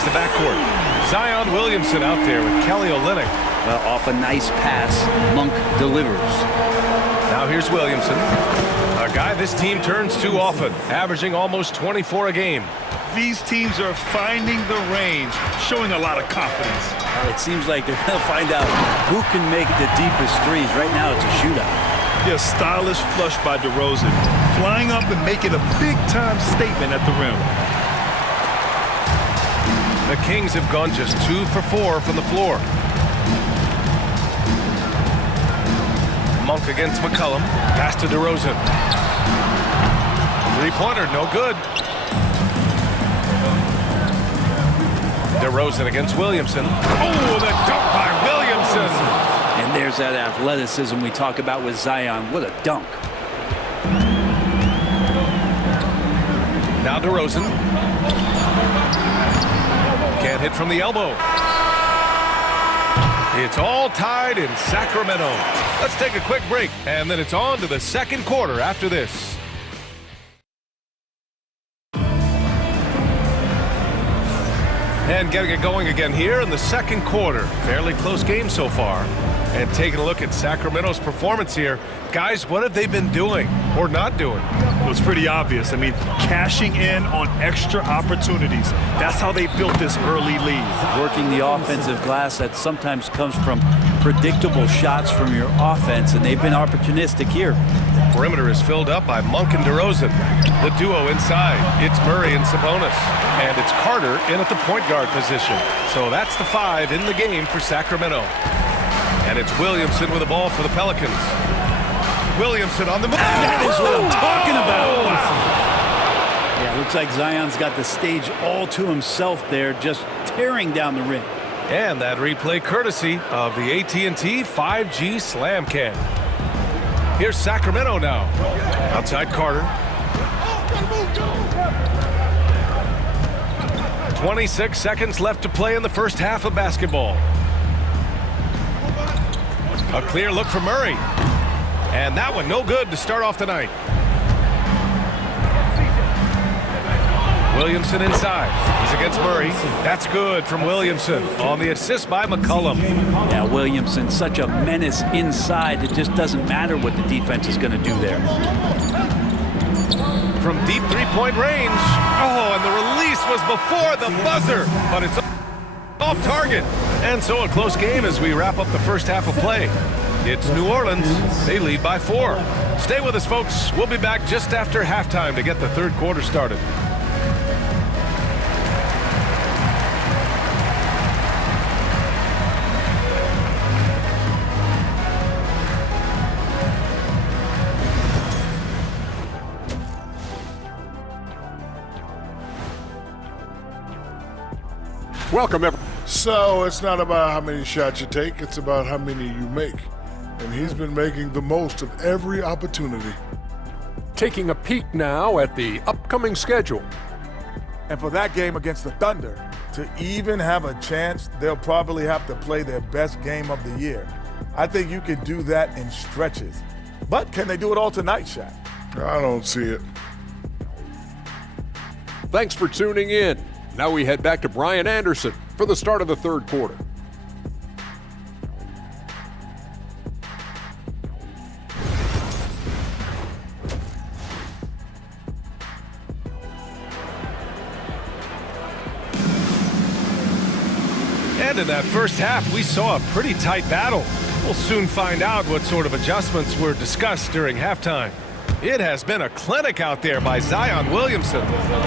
tries the backcourt. Zion Williamson out there with Kelly Olynyk. Well, off a nice pass, Monk delivers. Now here's Williamson, a guy this team turns to often, averaging almost 24 a game. These teams are finding the range, showing a lot of confidence. It seems like they're going to find out who can make the deepest threes. Right now, it's a shootout. Yeah, stylish flush by DeRozan, flying up and making a big-time statement at the rim. The Kings have gone just 2 for 4 from the floor. Monk against McCollum. Pass to DeRozan. Three-pointer, no good. DeRozan against Williamson. Oh, the dunk by Williamson. And there's that athleticism we talk about with Zion. What a dunk. Now DeRozan. Can't hit from the elbow. It's all tied in Sacramento. Let's take a quick break, and then it's on to the second quarter after this. And getting it going again here in the second quarter. Fairly close game so far. And taking a look at Sacramento's performance here. Guys, what have they been doing or not doing? Well, it's pretty obvious. I mean, cashing in on extra opportunities. That's how they built this early lead. Working the offensive glass that sometimes comes from predictable shots from your offense, and they've been opportunistic here. The perimeter is filled up by Monk and DeRozan. The duo inside. It's Murray and Sabonis. And it's Carter in at the point guard position. So that's the 5 in the game for Sacramento. And it's Williamson with the ball for the Pelicans. Williamson on the move. That is what I'm talking about. Wow. Yeah, looks like Zion's got the stage all to himself there, just tearing down the rim. And that replay courtesy of the AT&T 5G Slam Cam. Here's Sacramento now. Outside Carter. 26 seconds left to play in the first half of basketball. A clear look for Murray. And that one no good to start off the night. Williamson inside. He's against Murray. That's good from Williamson on the assist by McCollum. Yeah, Williamson, such a menace inside. It just doesn't matter what the defense is going to do there. From deep three-point range. Oh, and the release was before the buzzer. But it's off target. And so a close game as we wrap up the first half of play. It's New Orleans. They lead by 4. Stay with us, folks. We'll be back just after halftime to get the third quarter started. Welcome, everyone. So it's not about how many shots you take, it's about how many you make. And he's been making the most of every opportunity. Taking a peek now at the upcoming schedule. And for that game against the Thunder, to even have a chance, they'll probably have to play their best game of the year. I think you can do that in stretches. But can they do it all tonight, Shaq? I don't see it. Thanks for tuning in. Now we head back to Brian Anderson for the start of the third quarter. And in that first half, we saw a pretty tight battle. We'll soon find out what sort of adjustments were discussed during halftime. It has been a clinic out there by Zion Williamson.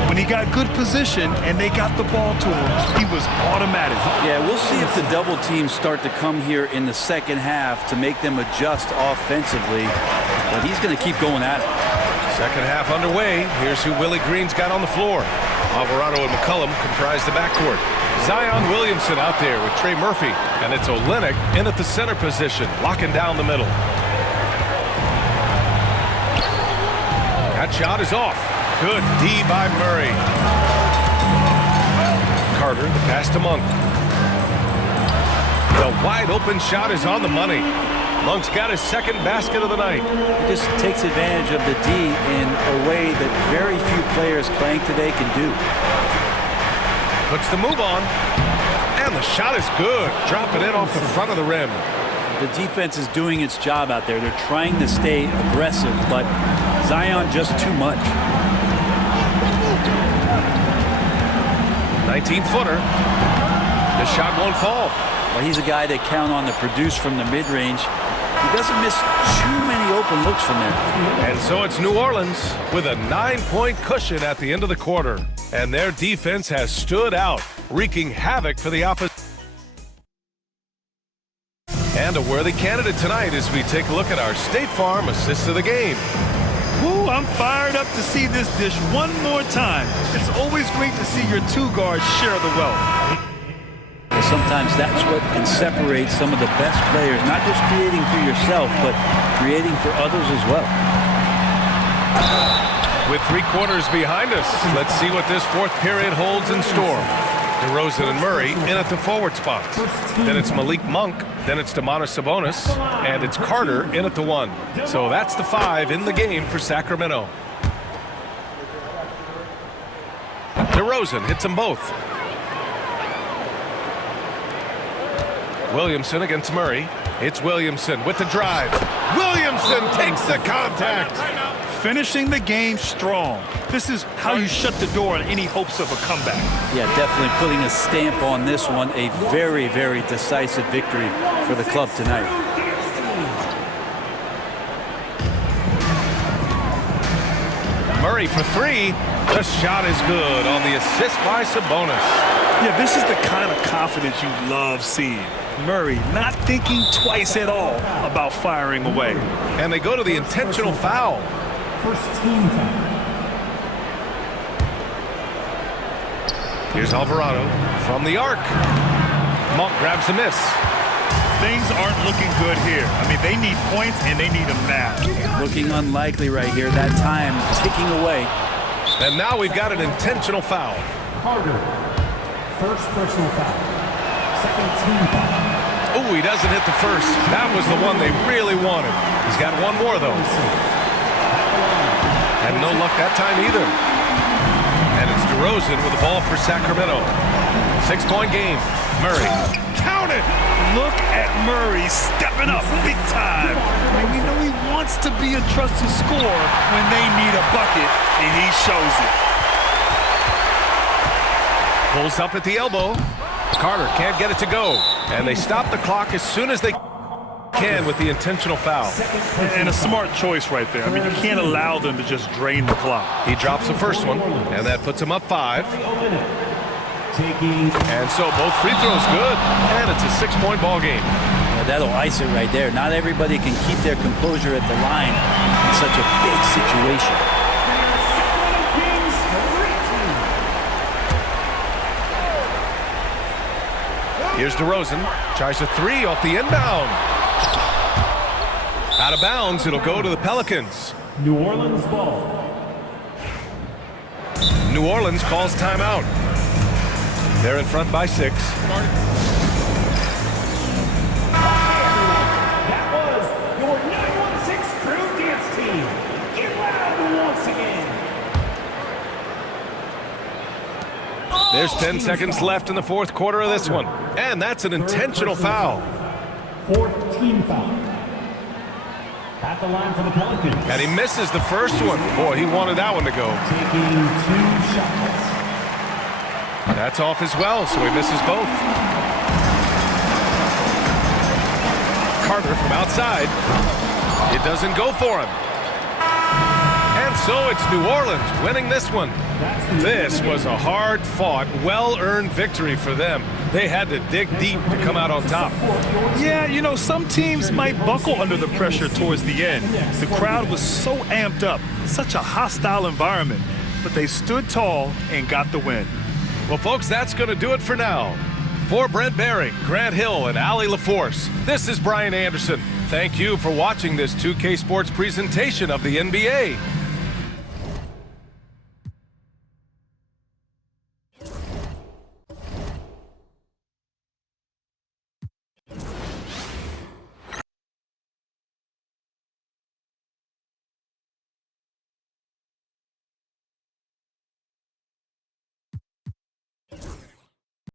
When he got good position and they got the ball to him, he was automatic. Yeah, we'll see if the double teams start to come here in the second half to make them adjust offensively. But he's going to keep going at it. Second half underway. Here's who Willie Green's got on the floor. Alvarado and McCollum comprise the backcourt. Zion Williamson out there with Trey Murphy. And it's Olynyk in at the center position, locking down the middle. That shot is off. Good D by Murray. Carter, the pass to Monk. The wide open shot is on the money. Monk's got his second basket of the night. He just takes advantage of the D in a way that very few players playing today can do. Puts the move on. And the shot is good. Drop it in off the front of the rim. The defense is doing its job out there. They're trying to stay aggressive, but Zion just too much. 19-footer. The shot won't fall. Well, he's a guy they count on to produce from the mid-range. He doesn't miss too many open looks from there. And so it's New Orleans with a 9-point cushion at the end of the quarter. And their defense has stood out, wreaking havoc for the opposition. And a worthy candidate tonight as we take a look at our State Farm assist of the game. Ooh, I'm fired up to see this dish one more time. It's always great to see your two guards share the wealth. Sometimes that's what can separate some of the best players, not just creating for yourself, but creating for others as well. With 3 quarters behind us, let's see what this fourth period holds in store. DeRozan and Murray in at the forward spots. Then it's Malik Monk. Then it's Domantas Sabonis. And it's Carter in at the 1. So that's the 5 in the game for Sacramento. DeRozan hits them both. Williamson against Murray. It's Williamson with the drive. Williamson takes the contact. Finishing the game strong. This is how you shut the door on any hopes of a comeback. Yeah, definitely putting a stamp on this one. A very, very decisive victory for the club tonight. Murray for 3. The shot is good on the assist by Sabonis. Yeah, this is the kind of confidence you love seeing. Murray not thinking twice at all about firing away. And they go to the intentional foul. First team foul. Here's Alvarado from the arc. Monk grabs the miss. Things aren't looking good here. I mean, they need points and they need them now. Looking unlikely right here. That time ticking away. And now we've got an intentional foul. Carter. First personal foul. Second team foul. Oh, he doesn't hit the first. That was the one they really wanted. He's got one more, though. And no luck that time either. And it's DeRozan with the ball for Sacramento. 6-point game. Murray. Count it! Look at Murray stepping up big time. I mean, we know he wants to be a trusted scorer when they need a bucket, and he shows it. Pulls up at the elbow. Carter can't get it to go. And they stop the clock as soon as they can with the intentional foul. And a smart choice right there. I mean, you can't allow them to just drain the clock. He drops the first one, and that puts him up 5. And so both free throws good, and it's a 6-point ball game. Well, that'll ice it right there. Not everybody can keep their composure at the line in such a big situation. Here's DeRozan. Tries a 3 off the inbound. Out of bounds, it'll go to the Pelicans. New Orleans ball. New Orleans calls timeout. They're in front by 6. That was your 916 Crew Dance Team. Get loud once again. There's 10 seconds left in the fourth quarter of this one. And that's an intentional foul. Fourth team foul. At the line for the Pelicans. And he misses the first one. Boy, he wanted that one to go. Taking 2 shots. That's off as well, so he misses both. Carter from outside. It doesn't go for him. And so it's New Orleans winning this one. This was a hard-fought, well-earned victory for them. They had to dig deep to come out on top. Yeah, you know, some teams might buckle under the pressure towards the end. The crowd was so amped up, such a hostile environment, but they stood tall and got the win. Well, folks, that's going to do it for now. For Brent Behring, Grant Hill, and Allie LaForce, this is Brian Anderson. Thank you for watching this 2K Sports presentation of the NBA.